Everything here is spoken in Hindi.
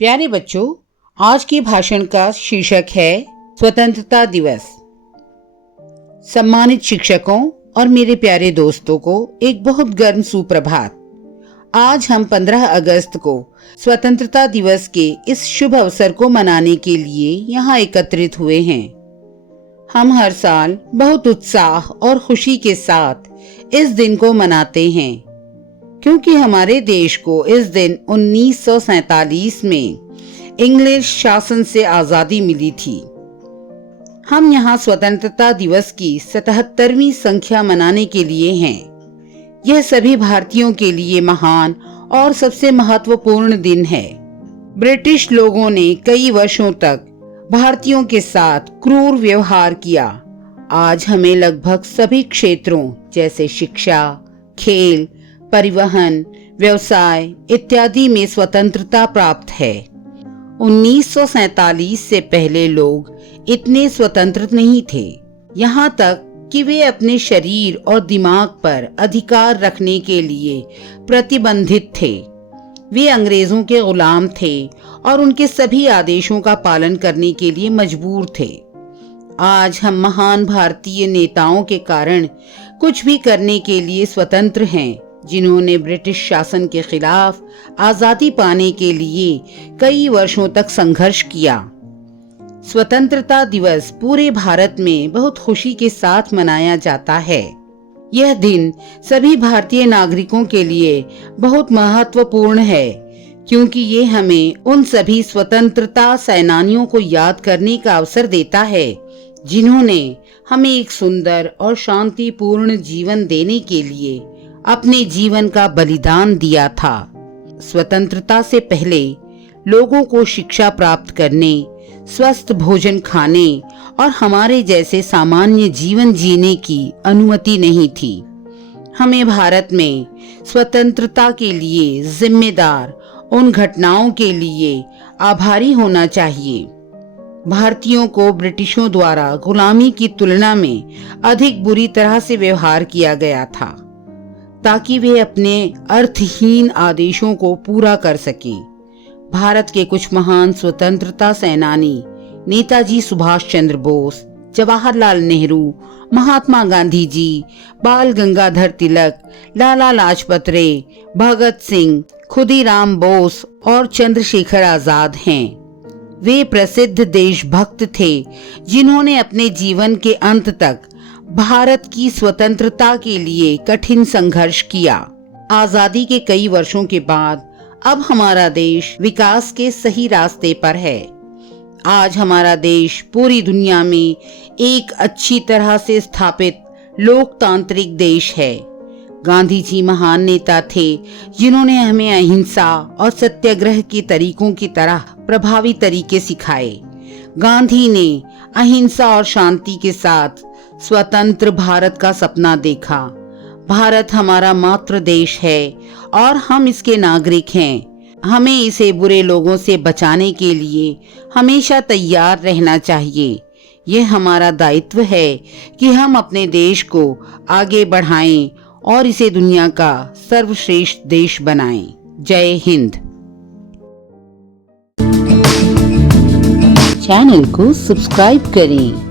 प्यारे बच्चों, आज के भाषण का शीर्षक है स्वतंत्रता दिवस। सम्मानित शिक्षकों और मेरे प्यारे दोस्तों को एक बहुत गर्म सुप्रभात। आज हम 15 अगस्त को स्वतंत्रता दिवस के इस शुभ अवसर को मनाने के लिए यहाँ एकत्रित हुए हैं। हम हर साल बहुत उत्साह और खुशी के साथ इस दिन को मनाते हैं क्योंकि हमारे देश को इस दिन 1947 में इंग्लिश शासन से आजादी मिली थी। हम यहाँ स्वतंत्रता दिवस की 77वीं संख्या मनाने के लिए हैं। यह सभी भारतीयों के लिए महान और सबसे महत्वपूर्ण दिन है। ब्रिटिश लोगों ने कई वर्षों तक भारतीयों के साथ क्रूर व्यवहार किया। आज हमें लगभग सभी क्षेत्रों जैसे शिक्षा, खेल, परिवहन, व्यवसाय इत्यादि में स्वतंत्रता प्राप्त है। 1947 से पहले लोग इतने स्वतंत्र नहीं थे, यहाँ तक कि वे अपने शरीर और दिमाग पर अधिकार रखने के लिए प्रतिबंधित थे। वे अंग्रेजों के गुलाम थे और उनके सभी आदेशों का पालन करने के लिए मजबूर थे। आज हम महान भारतीय नेताओं के कारण कुछ भी करने के लिए स्वतंत्र हैं, जिन्होंने ब्रिटिश शासन के खिलाफ आजादी पाने के लिए कई वर्षों तक संघर्ष किया। स्वतंत्रता दिवस पूरे भारत में बहुत खुशी के साथ मनाया जाता है। यह दिन सभी भारतीय नागरिकों के लिए बहुत महत्वपूर्ण है क्योंकि ये हमें उन सभी स्वतंत्रता सेनानियों को याद करने का अवसर देता है जिन्होंने हमें एक सुंदर और शांतिपूर्ण जीवन देने के लिए अपने जीवन का बलिदान दिया था। स्वतंत्रता से पहले लोगों को शिक्षा प्राप्त करने, स्वस्थ भोजन खाने और हमारे जैसे सामान्य जीवन जीने की अनुमति नहीं थी। हमें भारत में स्वतंत्रता के लिए जिम्मेदार उन घटनाओं के लिए आभारी होना चाहिए। भारतीयों को ब्रिटिशों द्वारा गुलामी की तुलना में अधिक बुरी तरह से व्यवहार किया गया था ताकि वे अपने अर्थहीन आदेशों को पूरा कर सकें। भारत के कुछ महान स्वतंत्रता सेनानी नेताजी सुभाष चंद्र बोस, जवाहरलाल नेहरू, महात्मा गांधी जी, बाल गंगाधर तिलक, लाला लाजपत राय, भगत सिंह, खुदीराम बोस और चंद्रशेखर आजाद हैं। वे प्रसिद्ध देशभक्त थे जिन्होंने अपने जीवन के अंत तक भारत की स्वतंत्रता के लिए कठिन संघर्ष किया। आजादी के कई वर्षों के बाद अब हमारा देश विकास के सही रास्ते पर है। आज हमारा देश पूरी दुनिया में एक अच्छी तरह से स्थापित लोकतांत्रिक देश है। गांधी जी महान नेता थे जिन्होंने हमें अहिंसा और सत्याग्रह के तरीकों की तरह प्रभावी तरीके सिखाए। गांधी ने अहिंसा और शांति के साथ स्वतंत्र भारत का सपना देखा। भारत हमारा मातृ देश है और हम इसके नागरिक हैं। हमें इसे बुरे लोगों से बचाने के लिए हमेशा तैयार रहना चाहिए। यह हमारा दायित्व है कि हम अपने देश को आगे बढ़ाएं और इसे दुनिया का सर्वश्रेष्ठ देश बनाएं। जय हिंद। चैनल को सब्सक्राइब करें।